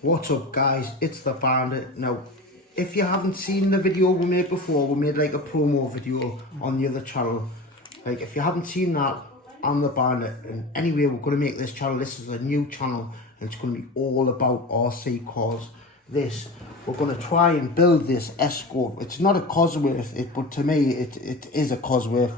What's up guys, it's the Bandit. Now, if you haven't seen the video we made before, we made like a promo video on the other channel. Like if you haven't seen that, I'm the Bandit, and anyway we're going to make this channel, this is a new channel, and it's going to be all about RC cars. We're going to try and build this Escort. It's not a Cosworth, but to me it is a Cosworth.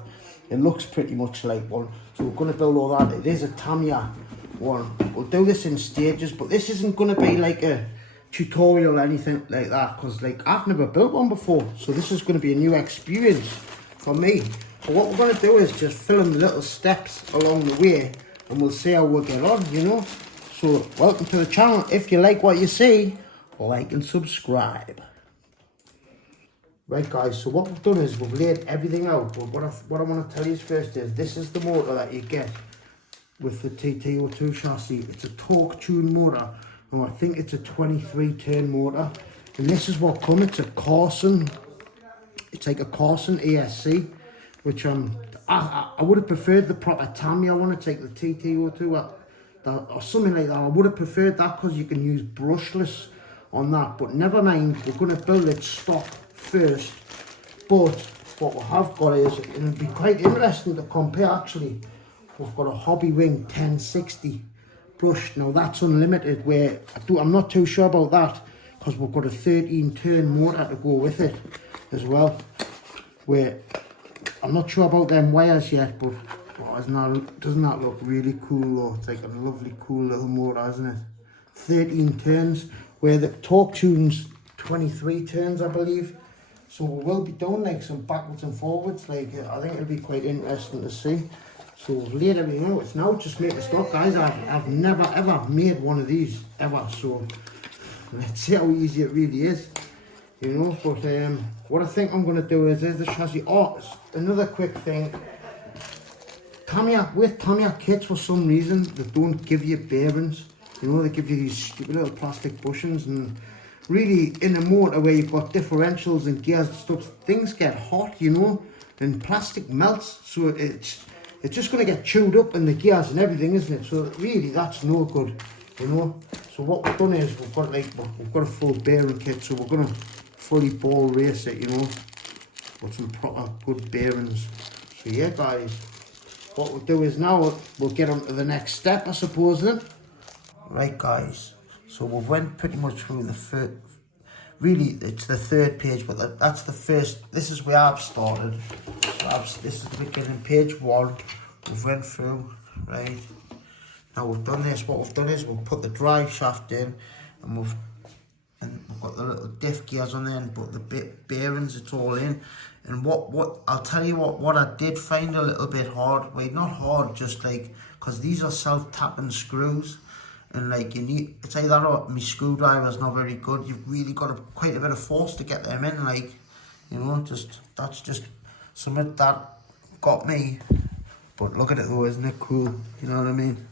It looks pretty much like one, so we're going to build all that. It is a Tamiya one. We'll do this in stages, but this isn't going to be like a tutorial or anything like that, because like I've never built one before, so this is going to be a new experience for me. So what we're going to do is just film little steps along the way, and we'll see how we get on, you know. So welcome to the channel. If you like what you see, like and subscribe. Right guys, so what we've done is we've laid everything out, but what I want to tell you first is this is the motor that you get with the TTO2 chassis. It's a torque tune motor, and I think it's a 23 turn motor, and this is what comes. It's a Carson, it's like a Carson ESC, which I would have preferred the proper Tamiya. I want to take the TTO2 or something like that. I would have preferred that because you can use brushless on that, but never mind, we're going to build it stock first. But what we have got is, and it'll be quite interesting to compare actually, we've got a Hobby Wing 1060 brush. Now that's unlimited, where I'm not too sure about that, because we've got a 13 turn motor to go with it as well, where I'm not sure about them wires yet, but doesn't that look really cool though? It's like a lovely cool little motor, isn't it? 13 turns, where the torque tune's 23 turns I believe. So we will be doing like some backwards and forwards, like I think it'll be quite interesting to see. So we've laid everything out. It's now just making stock, guys. I've never ever made one of these ever, so let's see how easy it really is, you know. But what I think I'm going to do is, there's the chassis. Oh, another quick thing, with Tamiya kits, for some reason they don't give you bearings, you know. They give you these stupid little plastic bushings, and really in a motor where you've got differentials and gears and stuff, things get hot, you know, and plastic melts, so it's just going to get chewed up in the gears and everything, isn't it? So really that's no good, you know. So what we've done is we've got a full bearing kit, so we're going to fully ball race it, you know, with some proper good bearings. So yeah guys, what we'll do is now we'll get on to the next step, I suppose then. Right guys, so we went pretty much through the first, really it's the third page, but that's the first. This is where I've started. So this is the beginning, page 1. We've went through, right? Now we've done this. What we've done is we've put the drive shaft in, and we've got the little diff gears on there, and put the bearings, it's all in. And what I'll tell you what I did find a little bit hard. Wait, not hard, just like, because these are self-tapping screws, and like it's either that or my screwdriver's not very good. You've really got quite a bit of force to get them in, like, you know. That's just something that got me. But look at it though, isn't it cool? You know what I mean?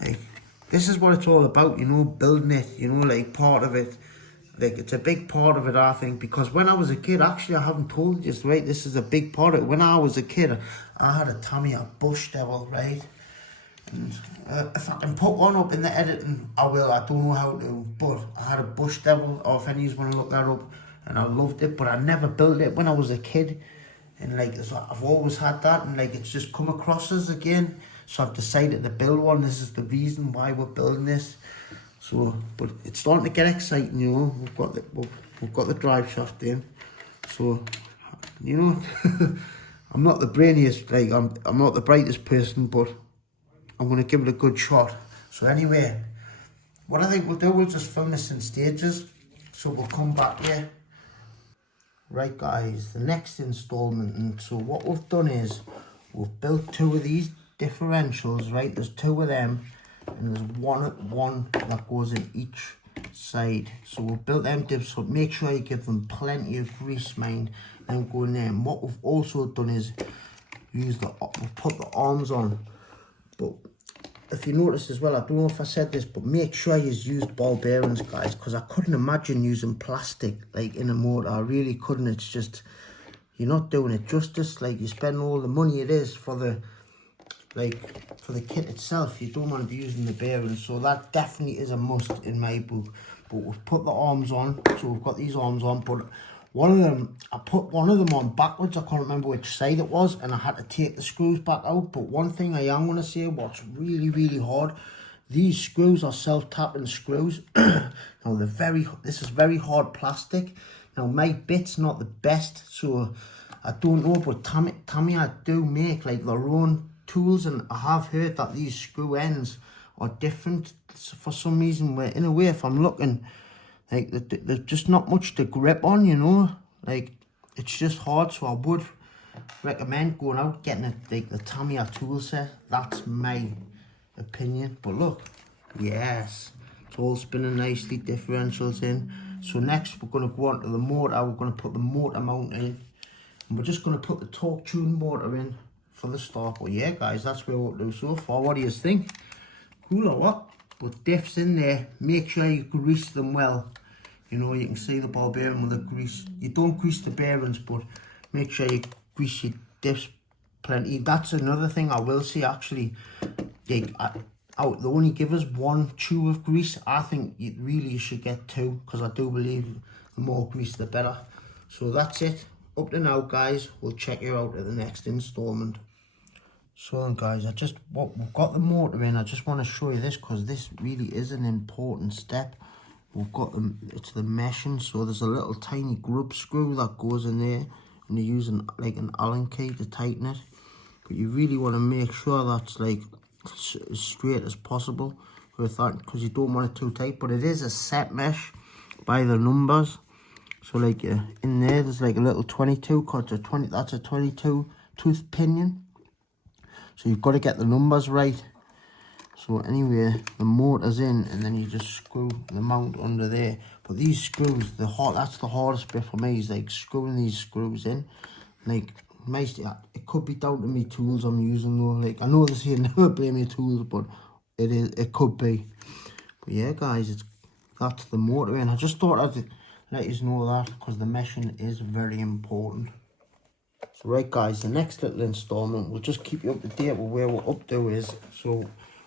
Like, this is what it's all about, you know, building it, you know, like part of it. Like, it's a big part of it, I think, because when I was a kid, actually I haven't told you this, right? This is a big part of it. When I was a kid, I had a Tamiya Bush Devil, right? And if I can put one up in the editing, I will. I don't know how to, but I had a Bush Devil, or if any of you want to look that up, and I loved it, but I never built it when I was a kid. And like, I've always had that, and like, it's just come across us again, so I've decided to build one. This is the reason why we're building this. So, but it's starting to get exciting, you know. We've got the drive shaft in, so, you know, I'm not the brainiest, like I'm not the brightest person, but I'm going to give it a good shot. So anyway, what I think we'll do, we'll just film this in stages, so we'll come back here. Right guys, the next installment, and so what we've done is we've built 2 of these differentials, right? There's 2 of them, and there's one that goes in each side. So we've built them divs, so make sure you give them plenty of grease, mind, and go in there. And what we've also done is we've put the arms on. But if you notice as well, I don't know if I said this, but make sure you use ball bearings, guys, because I couldn't imagine using plastic like in a motor. I really couldn't. It's just, you're not doing it justice. Like, you spend all the money it is for the like for the kit itself, you don't want to be using the bearings, so that definitely is a must in my book. But we've put the arms on, so we've got these arms on, but one of them, I put one of them on backwards, I can't remember which side it was, and I had to take the screws back out. But one thing I am going to say, what's really hard, these screws are self-tapping screws. Now this is very hard plastic. Now my bit's not the best, so I don't know, but Tamiya do make like their own tools, and I have heard that these screw ends are different for some reason, where in a way, if I'm looking, like there's just not much to grip on, you know, like it's just hard. So I would recommend going out getting like the Tamiya tool set. That's my opinion. But look, yes, it's all spinning nicely, differentials in. So next we're going to go on to the motor. We're going to put the motor mount in, and we're just going to put the torque tune motor in for the start. But yeah guys, that's what we'll do so far. What do you think? Cool or what? But diffs in there, make sure you grease them well. You know, you can see the ball bearing with the grease. You don't grease the bearings, but make sure you grease your diffs plenty. That's another thing I will say, actually. They only give us one tube of grease. I think you should get two, because I do believe the more grease the better. So that's it. Up to now guys, we'll check you out at the next installment. So then guys, we've got the motor in. I just want to show you this, because this really is an important step. We've got it's the meshing, so there's a little tiny grub screw that goes in there, and you're using like an Allen key to tighten it. But you really want to make sure that's like as straight as possible with that, because you don't want it too tight. But it is a set mesh by the numbers. So like in there's like a little 22, cause that's a 22 tooth pinion. So you've got to get the numbers right. So anyway, the motor's in, and then you just screw the mount under there. But these screws, that's the hardest bit for me, is like screwing these screws in. Like, it could be down to me tools I'm using though. Like, I know this here, never blame your tools, but it could be. But yeah guys, that's the motor in. I just thought I'd let you know that, because the meshing is very important. So right guys, the next little installment, we'll just keep you up to date with where we're up to is, so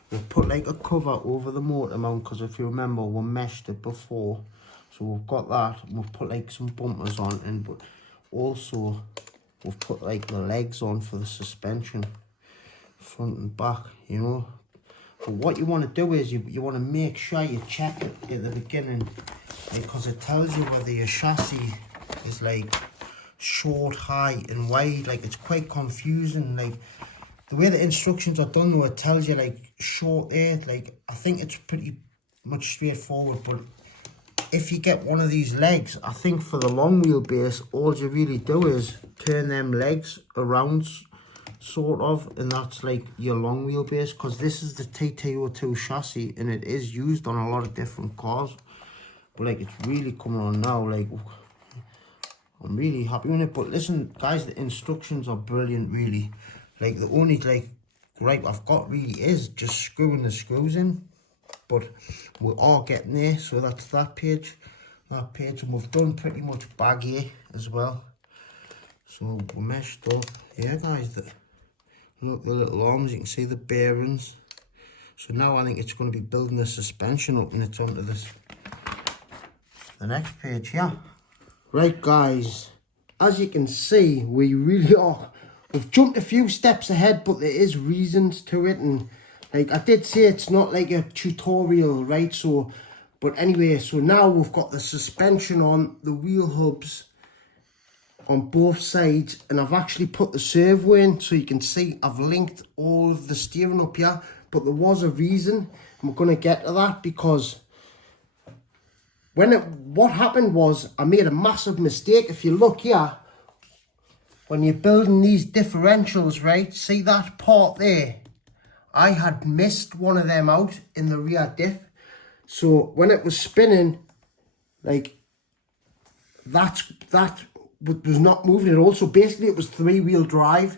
we'll put like a cover over the motor mount, because if you remember, we meshed it before. So we've got that, and we'll put like some bumpers on, and but also we've put like the legs on for the suspension, front and back, you know. But what you want to do is you want to make sure you check it at the beginning, because it tells you whether your chassis is like short, high and wide. Like, it's quite confusing. Like, the way the instructions are done though, it tells you like short there. Like, I think it's pretty much straightforward, but if you get one of these legs, I think for the long wheelbase, all you really do is turn them legs around, sort of, and that's like your long wheelbase, because this is the TTO2 chassis, and it is used on a lot of different cars. But like, it's really coming on now. Like, I'm really happy with it. But listen guys, the instructions are brilliant, really. Like, the only like gripe I've got really is just screwing the screws in, but we are getting there. So that's that page, and we've done pretty much baggy as well. So we meshed up. Yeah guys, look, the little arms, you can see the bearings. So now I think it's going to be building the suspension up, and it's onto the next page here. Right guys, as you can see, we really are, we've jumped a few steps ahead, but there is reasons to it. And like I did say, it's not like a tutorial, right? So, but anyway, so now we've got the suspension on, the wheel hubs on both sides, and I've actually put the servo in, so you can see I've linked all of the steering up here. But there was a reason, and we're going to get to that, because what happened was I made a massive mistake. If you look here, when you're building these differentials, right, see that part there? I had missed one of them out in the rear diff. So when it was spinning, like, that was not moving at all. So basically it was 3-wheel drive.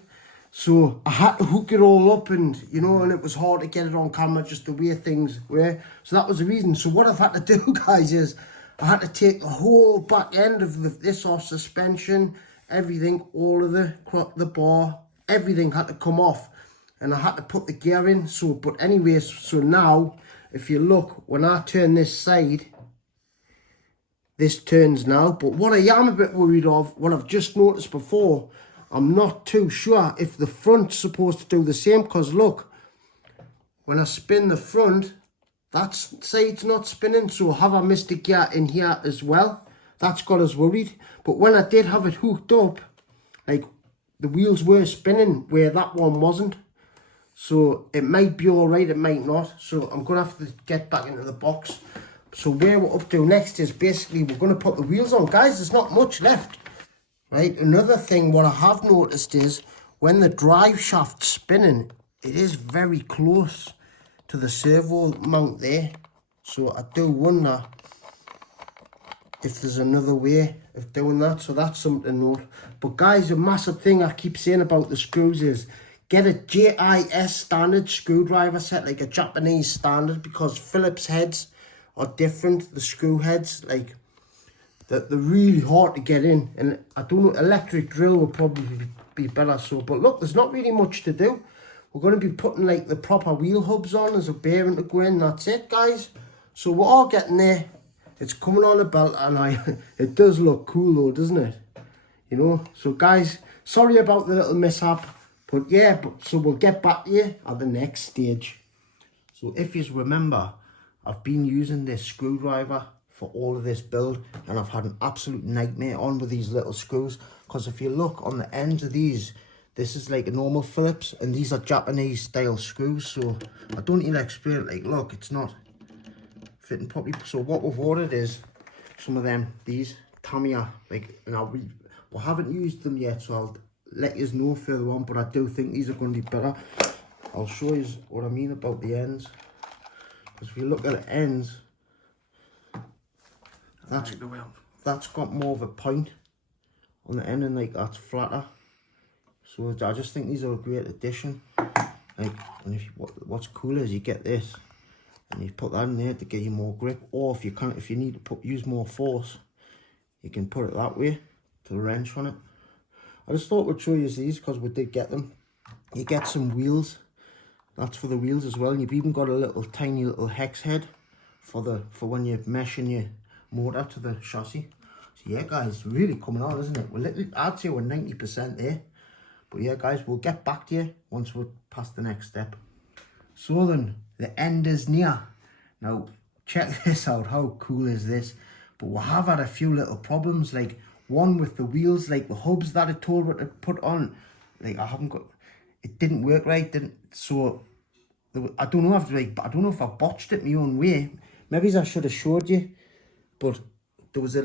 So I had to hook it all up, and you know, and it was hard to get it on camera, just the way things were. So that was the reason. So what I've had to do, guys, is I had to take the whole back end of this off, suspension, everything, all of the bar, everything had to come off. and I had to put the gear in. So, but anyway, so now, if you look, when I turn this side, this turns now. But what I am a bit worried of, what I've just noticed before, I'm not too sure if the front's supposed to do the same, because look, when I spin the front, that side's not spinning. So have I missed a gear in here as well? That's got us worried. But when I did have it hooked up, like, the wheels were spinning where that one wasn't. So it might be all right, it might not. So I'm going to have to get back into the box. So where we're up to next is basically we're going to put the wheels on. Guys, there's not much left. Right, another thing what I have noticed is when the drive shaft's spinning, it is very close to the servo mount there. So I do wonder if there's another way of doing that. So that's something to note. But guys, a massive thing I keep saying about the screws is get a JIS standard screwdriver set, like a Japanese standard, because Phillips heads are different. The screw heads, like, they're really hard to get in. And I don't know, electric drill will probably be better. So, but look, there's not really much to do. We're going to be putting like the proper wheel hubs on. There's a bearing to go in. That's it, guys. So we're all getting there. It's coming on the belt, and it does look cool though, doesn't it? You know. So guys, sorry about the little mishap, but yeah. So we'll get back to you at the next stage. So if you remember, I've been using this screwdriver for all of this build, and I've had an absolute nightmare on with these little screws, because if you look on the ends of these, this is like a normal Phillips, and these are Japanese style screws. So I don't need to explain it. Like, look, it's not fitting properly. So what we've ordered is some of them, these Tamiya, like, now we haven't used them yet, so I'll let you know further on, but I do think these are going to be better. I'll show you what I mean about the ends, because if you look at the ends, that's got more of a point on the end, and like that's flatter. So I just think these are a great addition. Like, and if what's cool is you get this, and you put that in there to get you more grip, or if you need to use more force, you can put it that way to the wrench on it. I just thought we'd show you these because we did get them. You get some wheels. That's for the wheels as well. And you've even got a little tiny little hex head for when you're meshing your motor to the chassis. So yeah, guys, really coming on, isn't it? I'd say we're 90% there. But yeah, guys, we'll get back to you once we're past the next step. So then, the end is near. Now, check this out. How cool is this? But we have had a few little problems, like one with the wheels, like the hubs that I told her to put on. Like, it didn't work right. So I don't know if I botched it my own way. Maybe I should have showed you. But there was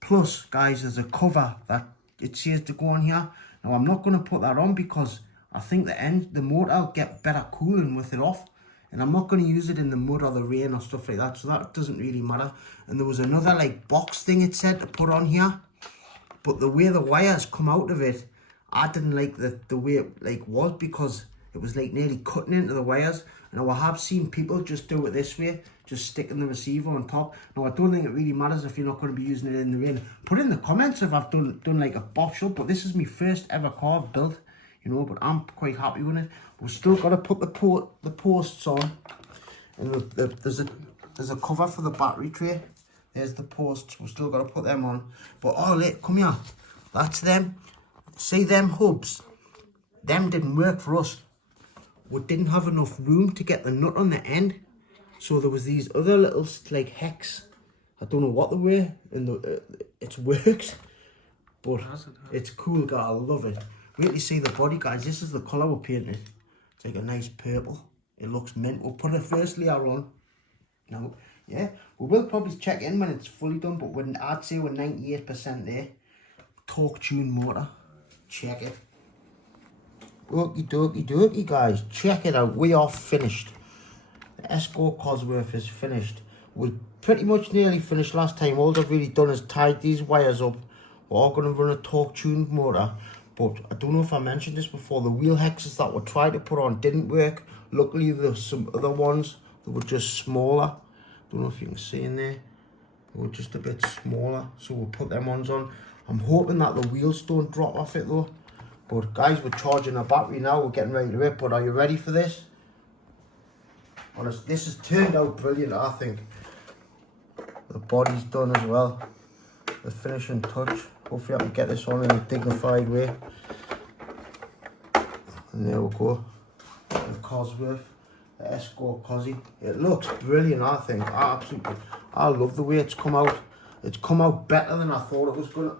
plus, guys, there's a cover that it says to go on here. Now, I'm not going to put that on because I think the motor will get better cooling with it off. And I'm not going to use it in the mud or the rain or stuff like that. So that doesn't really matter. And there was another like box thing it said to put on here. But the way the wires come out of it, I didn't like the way it like was, because it was like nearly cutting into the wires. And I have seen people just do it this way, just sticking the receiver on top. Now, I don't think it really matters if you're not going to be using it in the rain. Put in the comments if I've done like a botch up, but this is my first ever car I've built, you know, but I'm quite happy with it. We've still got to put the posts on, and there's a cover for the battery tray. There's the posts. We've still got to put them on. But oh, look, come here. That's them. See them hubs? Them didn't work for us. We didn't have enough room to get the nut on the end, so there was these other little like hex. I don't know what they were, and it's worked, but it's cool, guys. I love it. Wait till you see the body, guys. This is the colour we're painting. It's like a nice purple. It looks mint. We'll put the first layer on. Now, yeah, we will probably check in when it's fully done, but I'd say we're 98% there. Torque tune motor. Check it. Okie dokie, guys. Check it out. We are finished. The ESCORT COSWORTH is finished. We pretty much nearly finished last time. All I've really done is tied these wires up. We're all going to run a torque tuned motor. But I don't know if I mentioned this before. The wheel hexes that we tried to put on didn't work. Luckily, there's some other ones that were just smaller. Don't know if you can see in there. They were just a bit smaller. So we'll put them on. I'm hoping that the wheels don't drop off it though. But guys, we're charging our battery now, we're getting ready to rip. But are you ready for this? Honest, this has turned out brilliant, I think. The body's done as well. The finishing touch. Hopefully I can get this on in a dignified way. And there we go. The Cosworth, the ESCORT Cosy. It looks brilliant, I think. I love the way it's come out. It's come out better than I thought it was going to.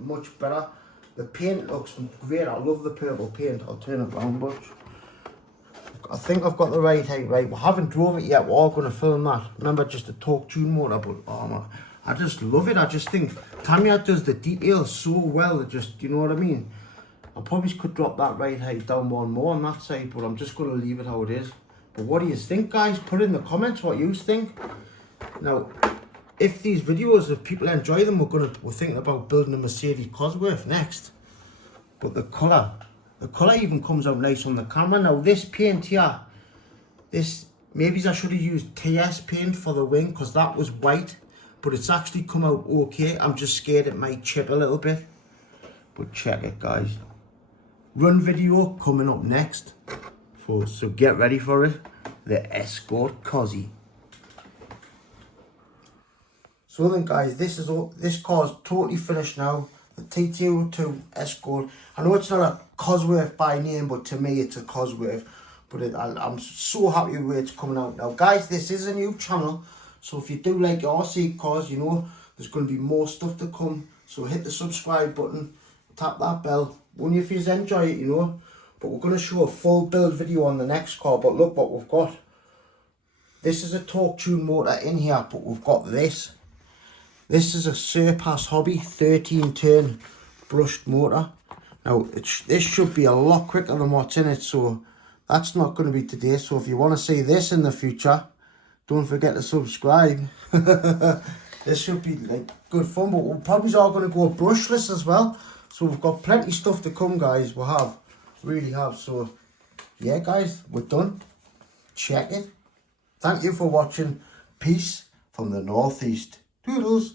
Much better. The paint looks great. I love the purple paint. I'll turn it round much. I think I've got the right height right. We haven't drove it yet. We're all going to film that. Remember, just a torque tune motor, but oh man, I just love it. I just think Tamiya does the details so well. It just, you know what I mean? I probably could drop that right height down one more on that side, but I'm just going to leave it how it is. But what do you think, guys? Put in the comments what you think. Now, if these videos, if people enjoy them, we're thinking about building a Mercedes Cosworth next. But the colour even comes out nice on the camera. Now this paint here, maybe I should have used TS paint for the wing because that was white, but it's actually come out okay. I'm just scared it might chip a little bit. But check it, guys. Run video coming up next. So get ready for it. The ESCORT Cosy. So then, guys, this car's totally finished now. The TTO2 ESCORT. I know it's not a Cosworth by name, but to me it's a Cosworth. But I'm so happy with it's coming out now. Guys, this is a new channel. So if you do like RC cars, you know, there's going to be more stuff to come. So hit the subscribe button. Tap that bell. Only if you enjoy it, you know. But we're going to show a full build video on the next car. But look what we've got. This is a torque tune motor in here. But we've got this. This is a Surpass Hobby 13 turn brushed motor. Now this should be a lot quicker than what's in it, so that's not going to be today. So if you want to see this in the future, don't forget to subscribe. This should be like good fun, but we're probably all going to go brushless as well. So we've got plenty of stuff to come, guys. We really have. So yeah, guys, we're done. Check it. Thank you for watching. Peace from the Northeast. Toodles.